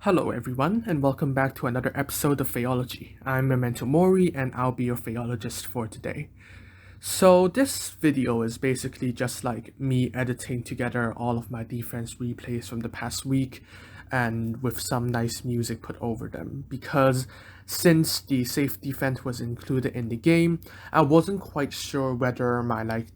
Hello everyone, and welcome back to another episode of Phaeology. I'm Memento Mori, and I'll be your Phaeologist for today. So this video is basically just like me editing together all of my defense replays from the past week, and with some nice music put over them, because since the safe defense was included in the game, I wasn't quite sure whether my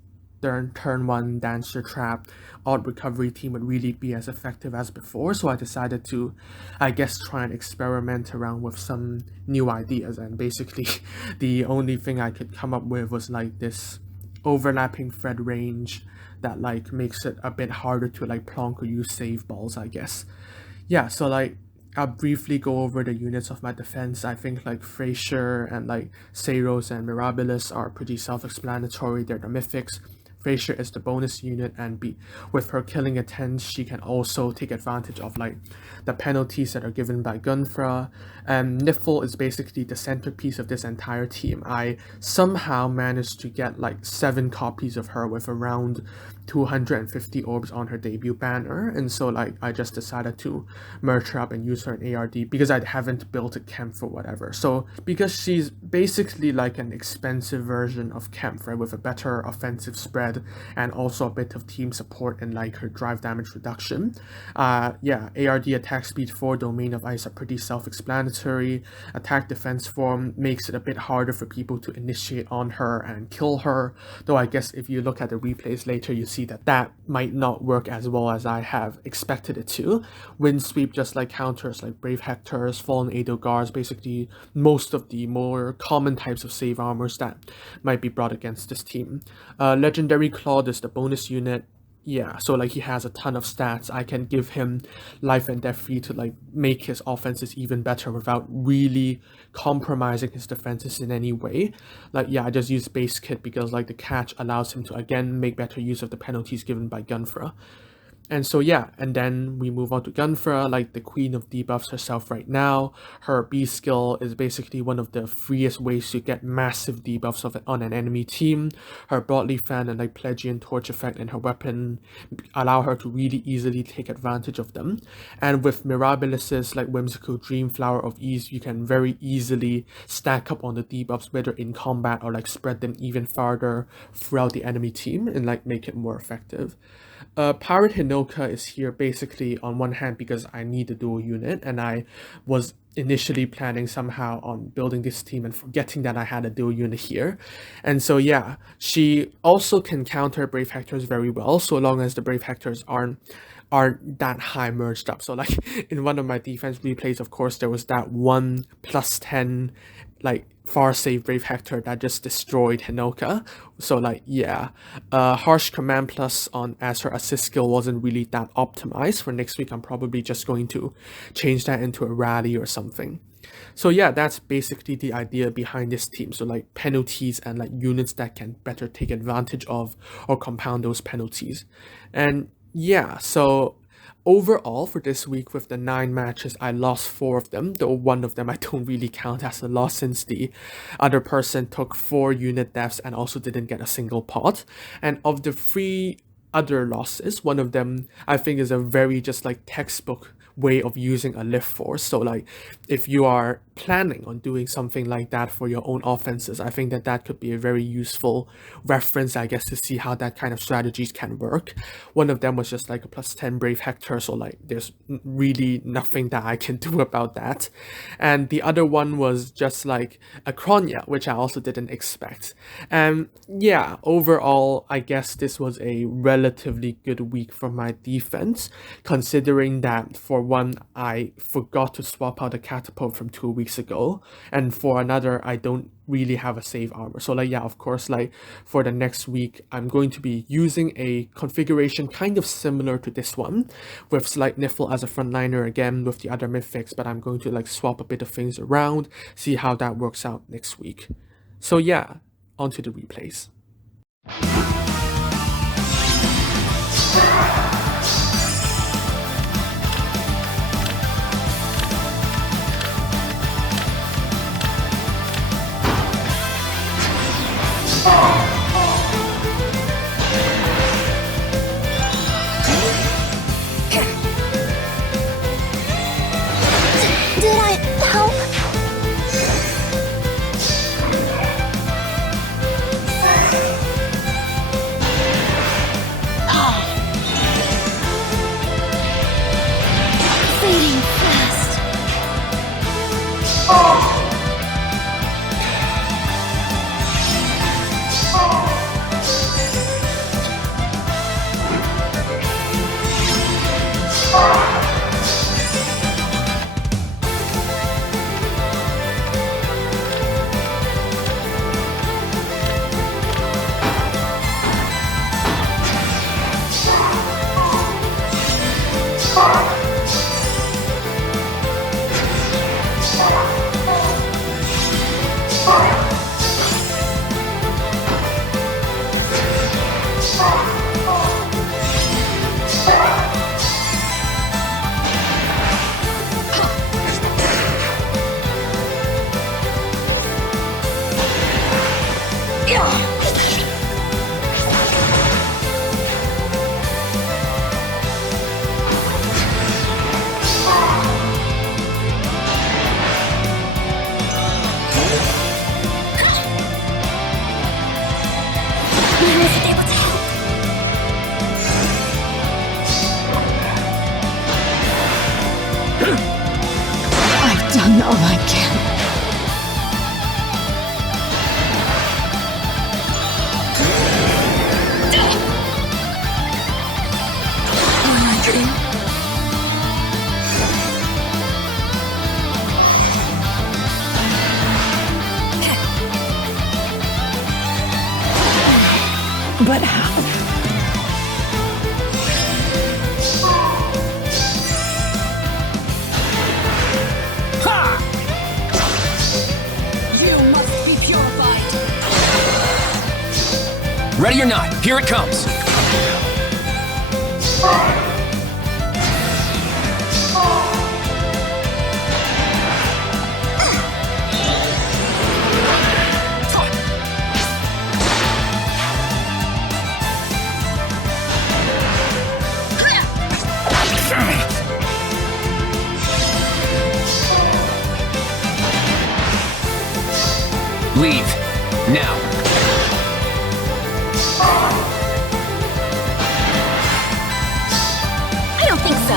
turn 1 dancer trap odd recovery team would really be as effective as before, so I decided to, I guess, try and experiment around with some new ideas. And basically the only thing I could come up with was like this overlapping thread range that like makes it a bit harder to like plonk or use save balls, I guess. Yeah, so like I'll briefly go over the units of my defense. I think like Frasier and like Seiros and Mirabilis are pretty self-explanatory. They're the mythics. Frasier is the bonus unit, and with her killing attempts, she can also take advantage of like the penalties that are given by Gunfra. And Nifl is basically the centerpiece of this entire team. I somehow managed to get like 7 copies of her with around 250 orbs on her debut banner, and so like I just decided to merge her up and use her in ARD because I haven't built a Kemph or whatever. So because she's basically like an expensive version of Kemph, right, with a better offensive spread and also a bit of team support and like her drive damage reduction. ARD attack speed 4, domain of ice are pretty self-explanatory. Attack defense form makes it a bit harder for people to initiate on her and kill her, though I guess if you look at the replays later you see that might not work as well as I have expected it to. Wind sweep just like counters like Brave Hectors, Fallen Edelgars, basically most of the more common types of save armors that might be brought against this team. Legendary Claude is the bonus unit. Yeah, so like he has a ton of stats. I can give him life and death free to like make his offenses even better without really compromising his defenses in any way. Like yeah, I just use base kit because like the catch allows him to again make better use of the penalties given by Gunfra. And so yeah, and then we move on to Gunfra, like the queen of debuffs herself right now. Her B skill is basically one of the freest ways to get massive debuffs on an enemy team. Her broadly fan and like Pelagian torch effect and her weapon allow her to really easily take advantage of them. And with Mirabilis' like whimsical dream flower of ease, you can very easily stack up on the debuffs, whether in combat or like spread them even farther throughout the enemy team and like make it more effective. Pirate Hinoka is here basically on one hand because I need a dual unit, and I was initially planning somehow on building this team and forgetting that I had a dual unit here. And so yeah, she also can counter Brave Hectors very well, so long as the Brave Hectors aren't that high merged up. So like in one of my defense replays, of course, there was that one +10 like far save Brave Hector that just destroyed Hinoka. So like yeah, harsh command plus on as her assist skill wasn't really that optimized. For next week I'm probably just going to change that into a rally or something. So yeah, that's basically the idea behind this team. So like penalties and like units that can better take advantage of or compound those penalties. And yeah, so overall for this week with the 9 matches, I lost 4 of them, though one of them I don't really count as a loss since the other person took 4 unit deaths and also didn't get a single pot. And of the 3 other losses, one of them I think is a very just like textbook way of using a Lifforce. So like if you are planning on doing something like that for your own offenses, I think that could be a very useful reference, I guess, to see how that kind of strategies can work. One of them was just like a +10 Brave Hector, so like there's really nothing that I can do about that. And the other one was just like a Kronya, which I also didn't expect. And yeah, overall I guess this was a relatively good week for my defense, considering that for one, I forgot to swap out a catapult from 2 weeks ago, and for another, I don't really have a save armor. So like yeah, of course, like for the next week I'm going to be using a configuration kind of similar to this one, with slight Nifl as a frontliner again with the other mythics, but I'm going to like swap a bit of things around, see how that works out next week. So yeah, onto the replays. Did I help? Fading fast. I've done all I can. But how? You must be purified. Ready or not, here it comes. Leave. Now. I don't think so.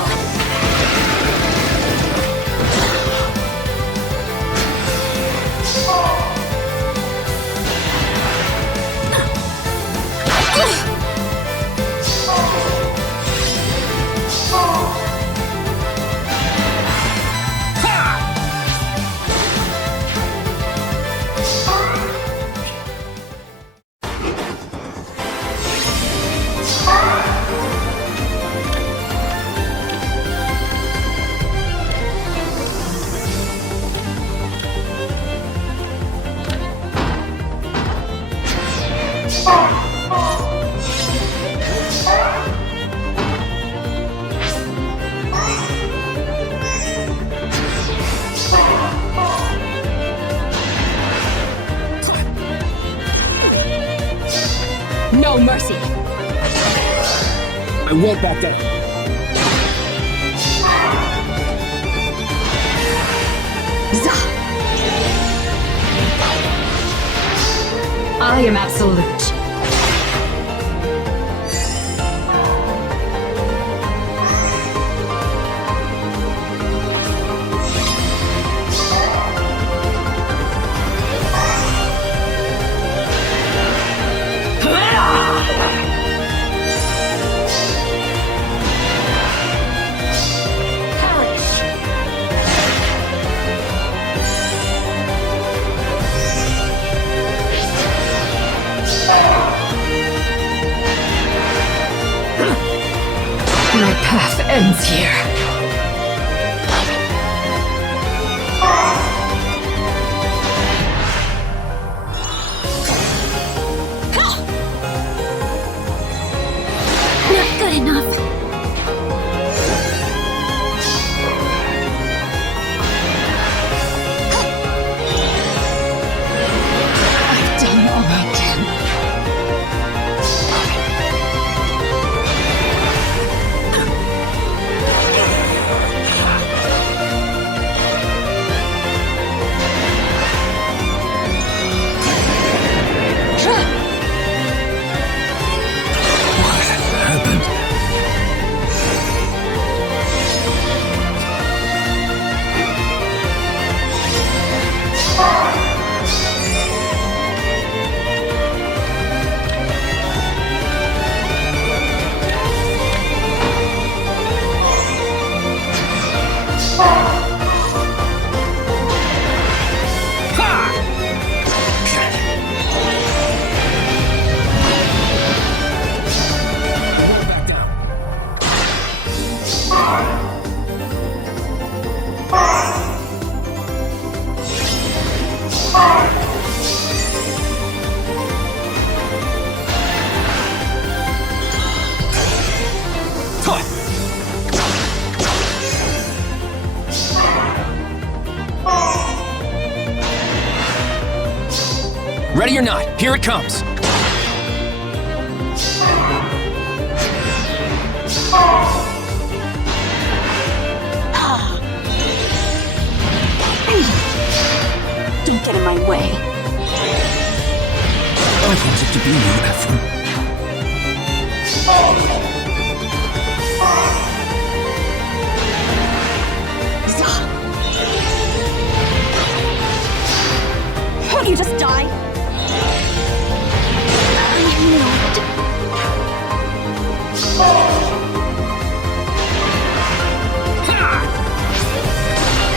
No mercy. I won't back down. Zah! I am absolute. My path ends here. Not good enough. I've done all I can. Ready or not, here it comes! Don't get in my way. I wanted to be you, Ephraim. Won't you just die?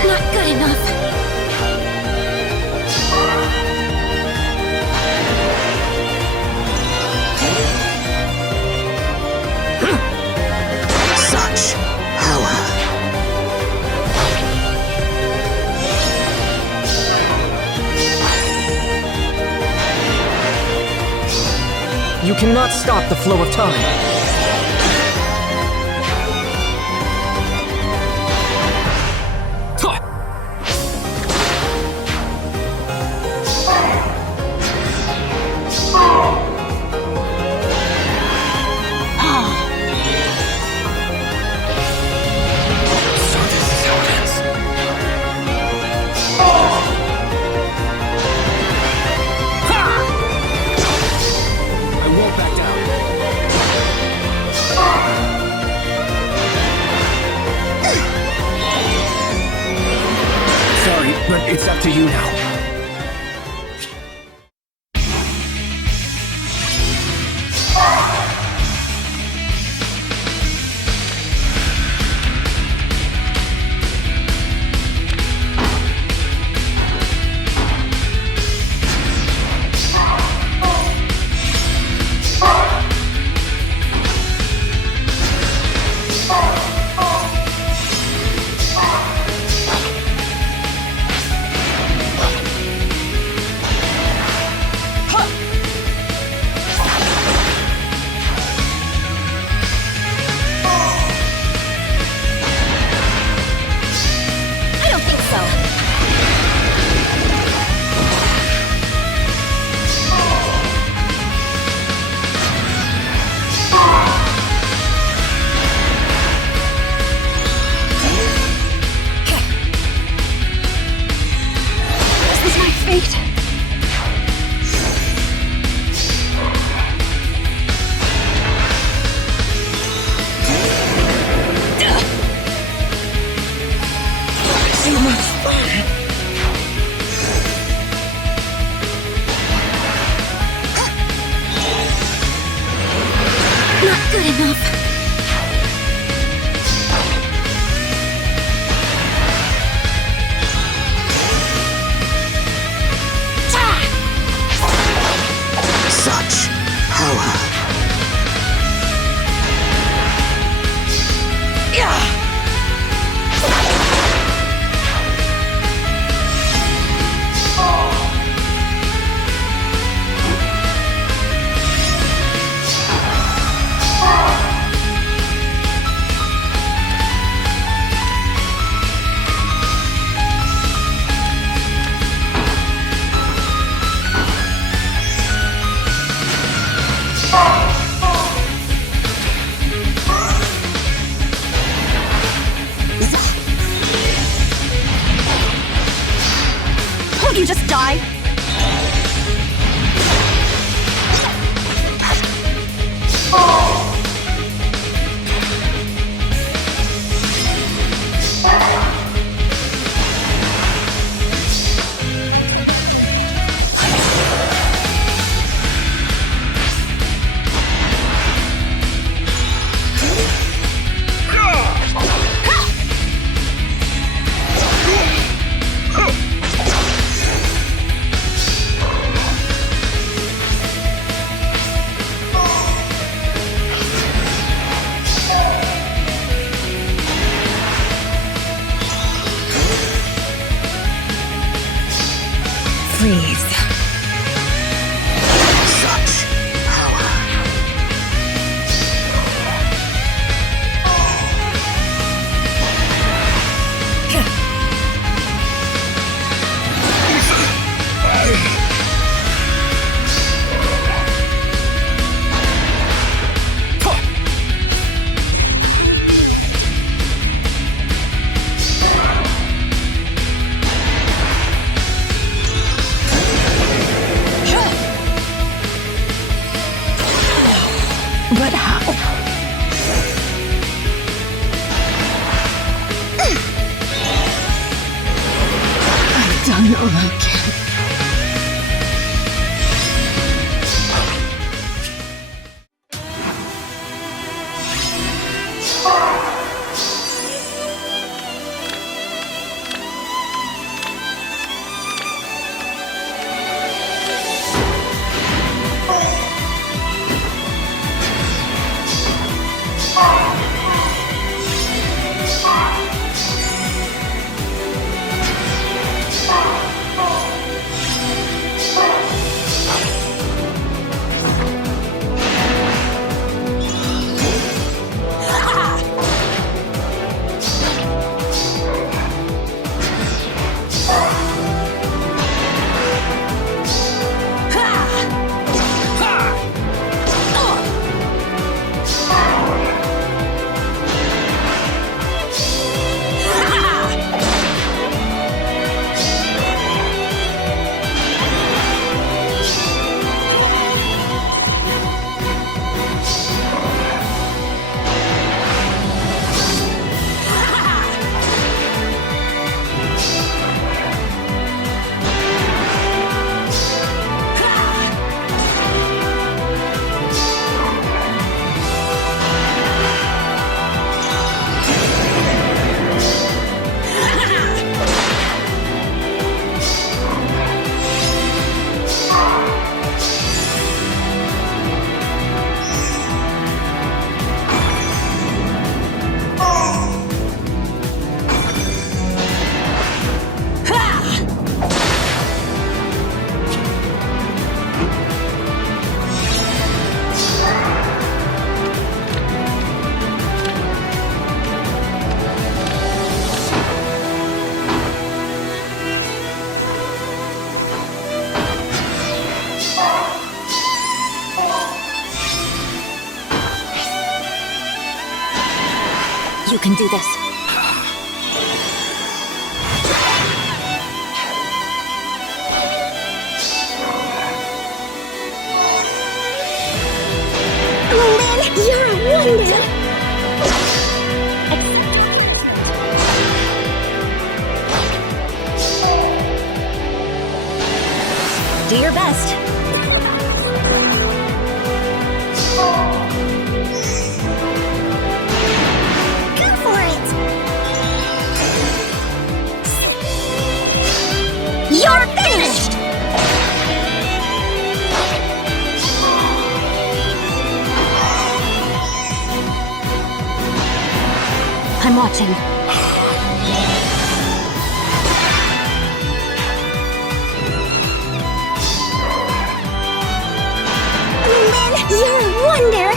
Not good enough. Such power. You cannot stop the flow of time. But it's up to you now. Good enough. Such power. Won't you just die? Freeze. Such power. But how? I've done all I can. You can do this. Lin, you're a wonder! Do your best. Go for it! You're finished! I'm watching. Lin, you're a wonder!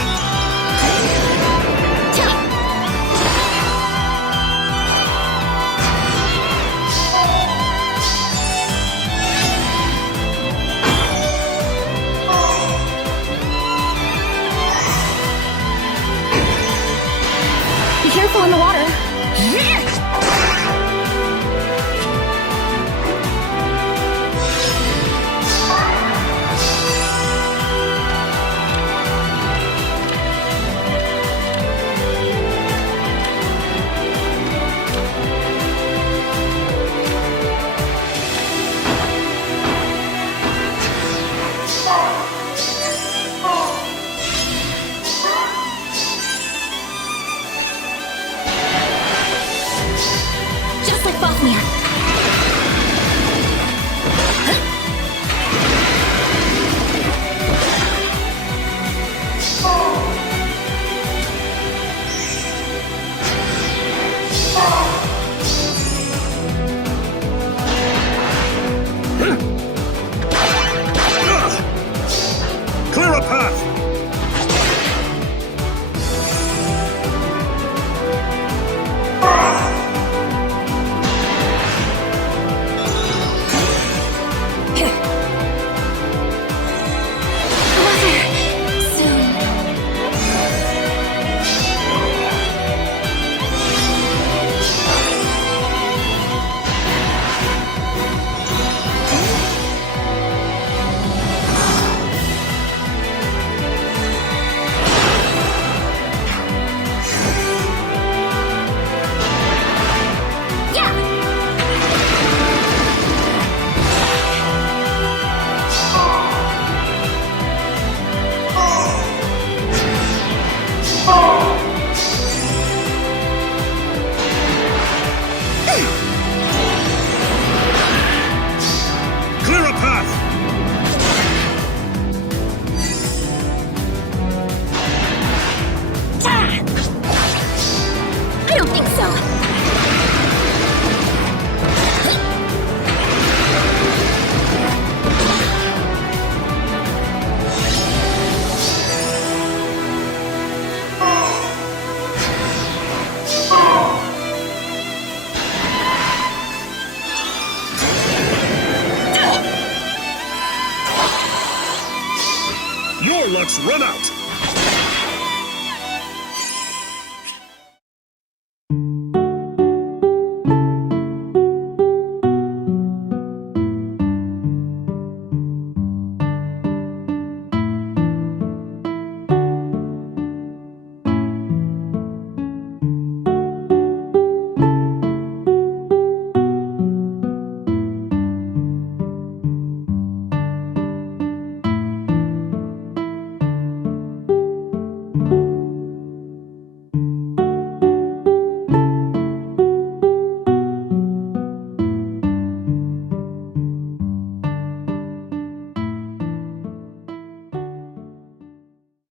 Be careful in the water. catapults run out!